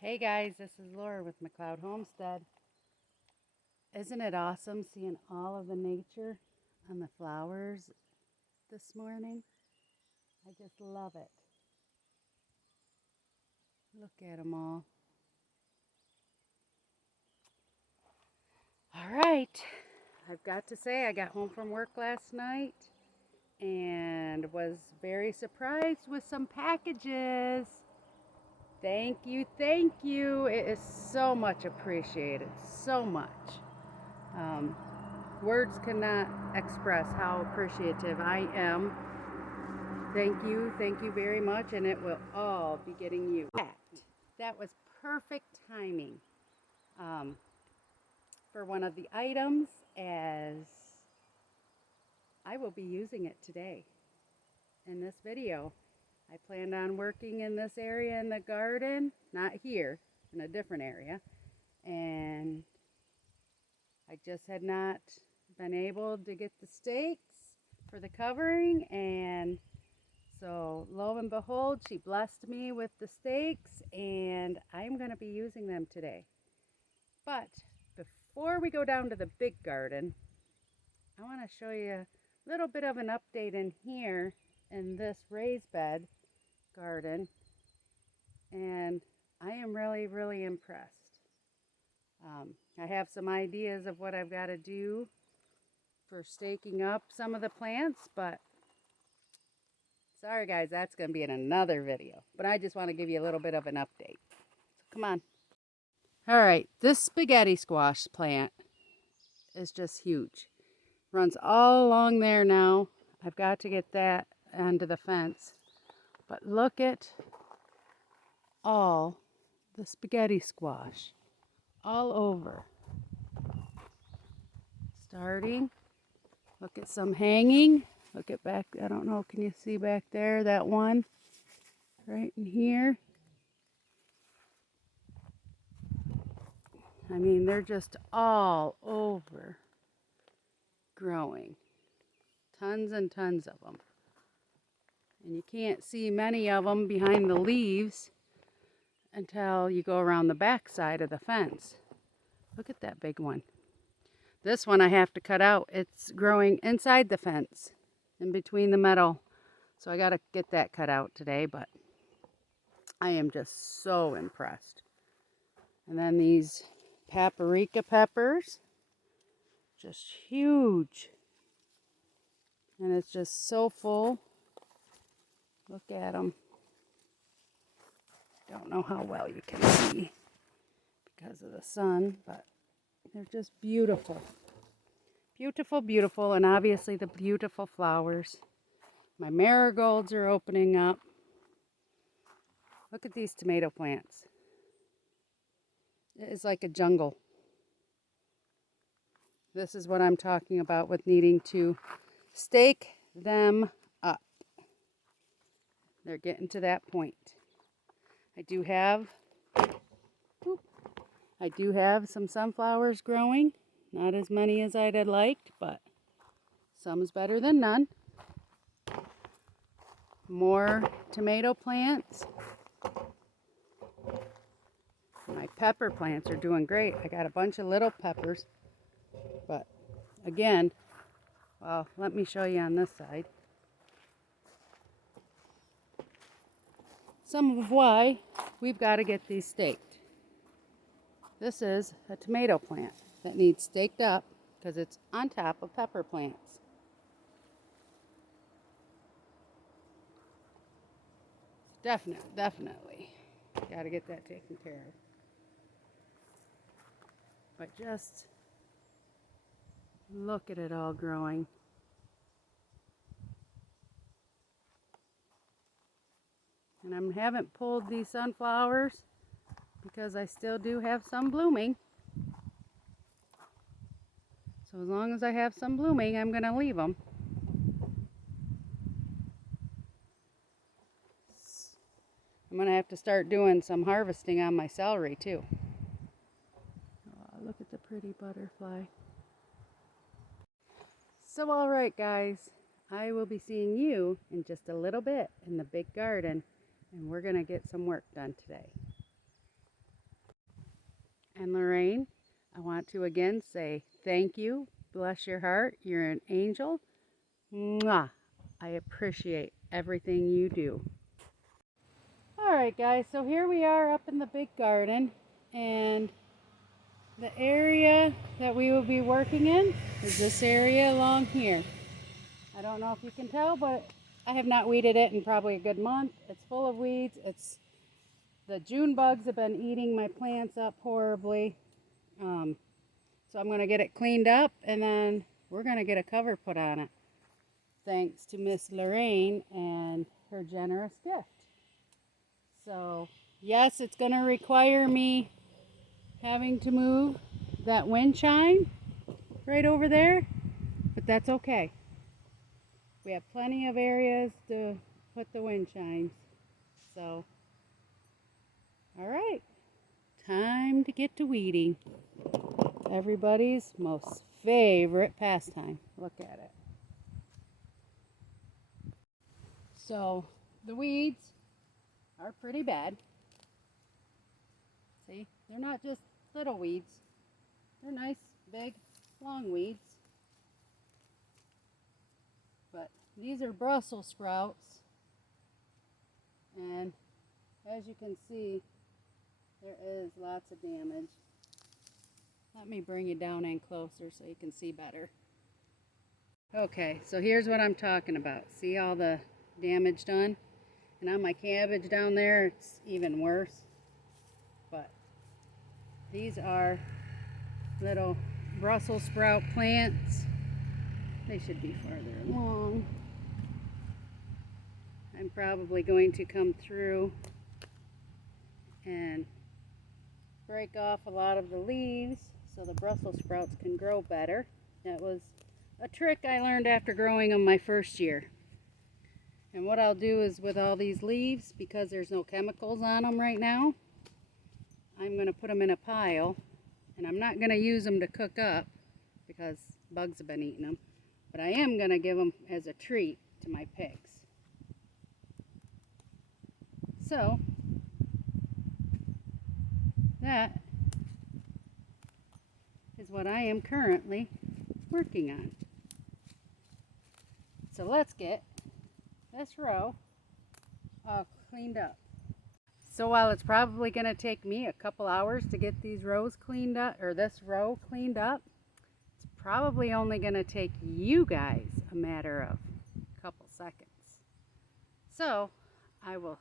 Hey guys, this is Laura with McLeod Homestead. Isn't it awesome seeing all of the nature on the flowers this morning? I just love it. Look at them all. All right, I've got to say I got home from work last night and was very surprised with some packages. Thank you, thank you. It is so much appreciated, so much. Um, Words cannot express how appreciative I am. Thank you very much, and it will all be getting you. That was perfect timing um, for one of the items, as I will be using it today in this video. I planned on working in this area in the garden, not here, in a different area, and I just had not been able to get the stakes for the covering, and so lo and behold, she blessed me with the stakes, and I'm going to be using them today. But before we go down to the big garden, I want to show you a little bit of an update in here in this raised bed garden, and I am really impressed. I have some ideas of what I've got to do for staking up some of the plants, but sorry guys, that's going to be in another video. But I just want to give you a little bit of an update. So come on. All right, this spaghetti squash plant is just huge. Runs all along there now. I've got to get that onto the fence. But look at all the spaghetti squash all over. Starting, look at some hanging. Look at back, I don't know, can you see back there, that one right in here? I mean, they're just all over growing. Tons and tons of them. And you can't see many of them behind the leaves until you go around the back side of the fence. Look at that big one. This one I have to cut out. It's growing inside the fence, in between the metal. So I got to get that cut out today, but I am just so impressed. And then these paprika peppers, just huge. And it's just so full. Look at them. Don't know how well you can see because of the sun, but they're just beautiful. Beautiful, and obviously the beautiful flowers. My marigolds are opening up. Look at these tomato plants. It is like a jungle. This is what I'm talking about with needing to stake them up. They're getting to that point. I do have some sunflowers growing. Not as many as I'd have liked, but some is better than none. More tomato plants. My pepper plants are doing great. I got a bunch of little peppers, but again, well, let me show you on this side. Some of why we've got to get these staked. This is a tomato plant that needs staked up because it's on top of pepper plants. Definitely got to get that taken care of. But just look at it all growing. And I haven't pulled these sunflowers because I still do have some blooming. So as long as I have some blooming, I'm going to leave them. I'm going to have to start doing some harvesting on my celery too. Oh, look at the pretty butterfly. So all right guys, I will be seeing you in just a little bit in the big garden, and we're going to get some work done today. And Lorraine, I want to again say thank you. Bless your heart. You're an angel. Mwah. I appreciate everything you do. All right, guys, so here we are up in the big garden, and the area that we will be working in is this area along here. I don't know if you can tell, but I have not weeded it in probably a good month. It's full of weeds. The June bugs have been eating my plants up horribly. So I'm going to get it cleaned up, and then we're going to get a cover put on it. Thanks to Miss Lorraine and her generous gift. So yes, it's going to require me having to move that wind chime right over there, but that's okay. We have plenty of areas to put the wind chimes. So, all right, time to get to weeding. Everybody's most favorite pastime. Look at it. So, the weeds are pretty bad. See, they're not just little weeds. They're nice, big, long weeds. But these are Brussels sprouts. And as you can see, there is lots of damage. Let me bring you down in closer so you can see better. Okay, so here's what I'm talking about. See all the damage done? And on my cabbage down there, it's even worse. But these are little Brussels sprout plants. They should be farther along. I'm probably going to come through and break off a lot of the leaves so the Brussels sprouts can grow better. That was a trick I learned after growing them my first year. And what I'll do is with all these leaves, because there's no chemicals on them right now, I'm going to put them in a pile, and I'm not going to use them to cook up because bugs have been eating them, but I am going to give them as a treat to my pigs. So that is what I am currently working on. So let's get this row all cleaned up. So while it's probably going to take me a couple hours to get these rows cleaned up, or this row cleaned up, it's probably only going to take you guys a matter of a couple seconds. So I will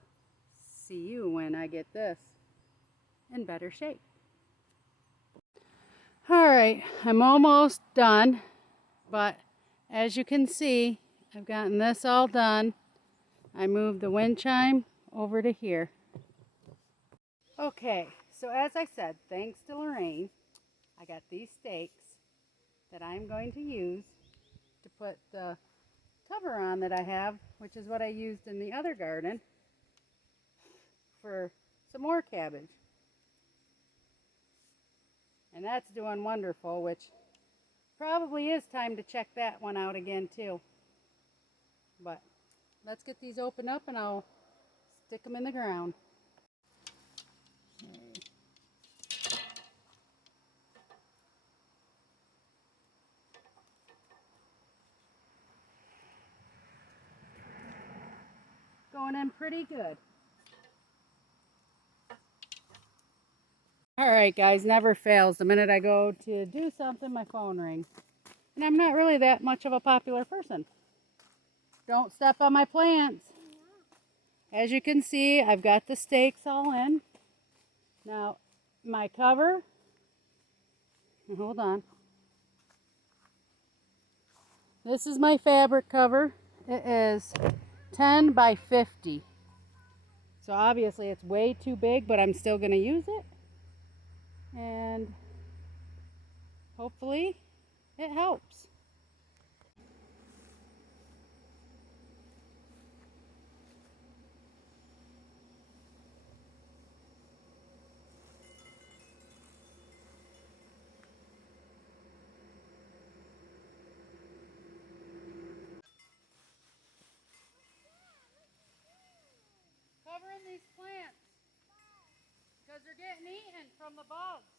see you when I get this in better shape. All right, I'm almost done, but as you can see, I've gotten this all done. I moved the wind chime over to here. Okay, so as I said, thanks to Lorraine, I got these stakes that I'm going to use to put the cover on that I have, which is what I used in the other garden for some more cabbage. And that's doing wonderful, which probably is time to check that one out again too. But let's get these opened up and I'll stick them in the ground. Okay. Going in pretty good. All right, guys, never fails. The minute I go to do something, my phone rings. And I'm not really that much of a popular person. Don't step on my plants. As you can see, I've got the stakes all in. Now, my cover, hold on. This is my fabric cover. It is 10 by 50. So obviously it's way too big, but I'm still going to use it. And hopefully it helps. Covering these plants because they're getting eaten from the bugs.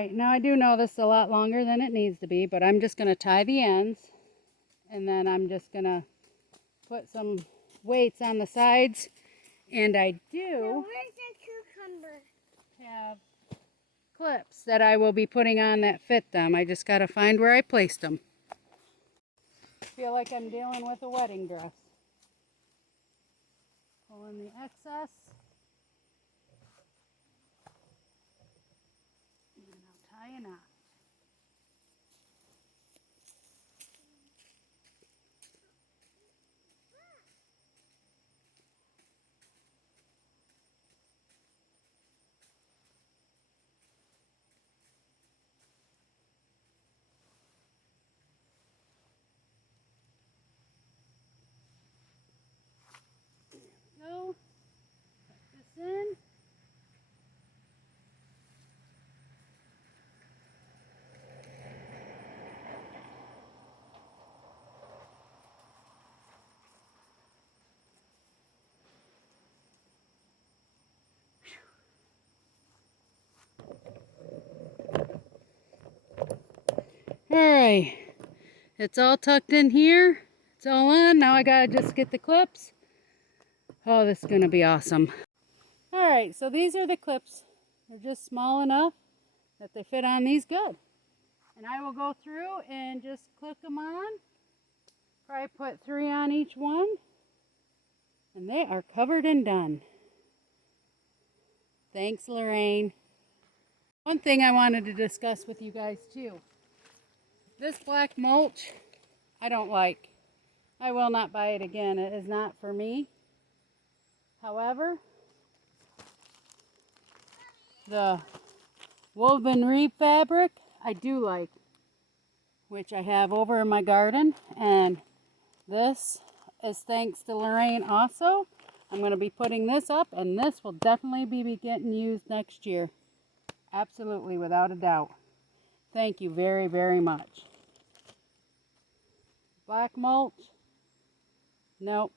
Alright, now I do know this is a lot longer than it needs to be, but I'm just going to tie the ends. And then I'm just going to put some weights on the sides. And I do have clips that I will be putting on that fit them. I just got to find where I placed them. I feel like I'm dealing with a wedding dress. Pulling the excess. And I'll tie a knot. Go. Put this in. Alright, it's all tucked in here. It's all on. Now I gotta just get the clips. Oh, this is gonna be awesome. Alright, so these are the clips. They're just small enough that they fit on these good. And I will go through and just click them on. Probably put 3 on each one. And they are covered and done. Thanks, Lorraine. One thing I wanted to discuss with you guys too. This black mulch, I don't like. I will not buy it again. It is not for me. However, the woven reed fabric, I do like, which I have over in my garden. And this is thanks to Lorraine also. I'm going to be putting this up, and this will definitely be getting used next year. Absolutely, without a doubt. Thank you very, very much. Black mulch, nope,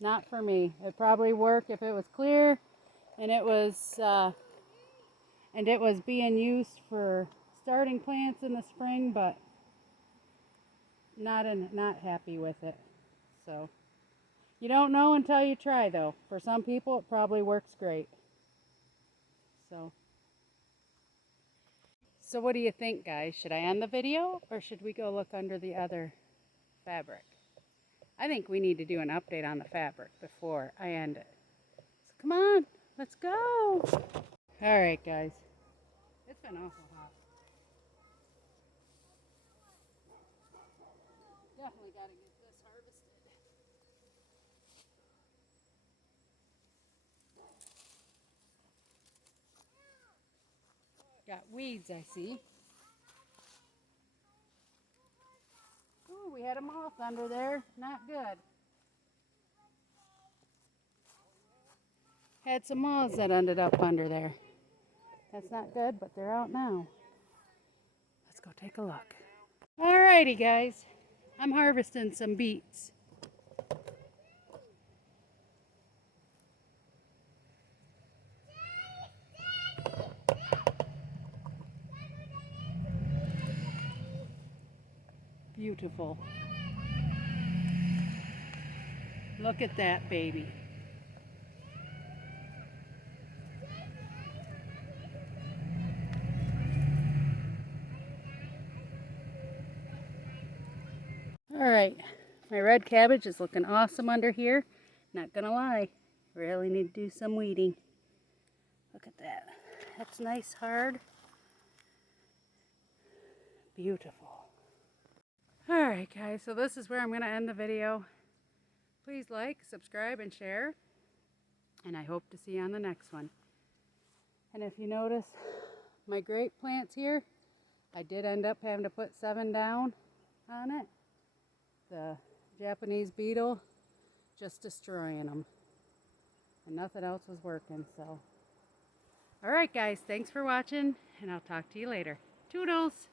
not for me. It'd probably work if it was clear and it was being used for starting plants in the spring, but not happy with it. So you don't know until you try, though. For some people, it probably works great. So what do you think, guys? Should I end the video, or should we go look under the other fabric? I think we need to do an update on the fabric before I end it. So come on, let's go. All right, guys. It's been awful hot. Definitely got to get this harvested. Got weeds, I see. Ooh, we had a moth under there. Not good. Had some moths that ended up under there. That's not good, but they're out now. Let's go take a look. Alrighty, guys. I'm harvesting some beets. Beautiful. Look at that baby. Alright, my red cabbage is looking awesome under here. Not gonna lie, really need to do some weeding. Look at that. That's nice, hard. Beautiful. Alright guys, so this is where I'm going to end the video. Please like, subscribe, and share. And I hope to see you on the next one. And if you notice my grape plants here, I did end up having to put 7 down on it. The Japanese beetle just destroying them. And nothing else was working, so. Alright guys, thanks for watching, and I'll talk to you later. Toodles!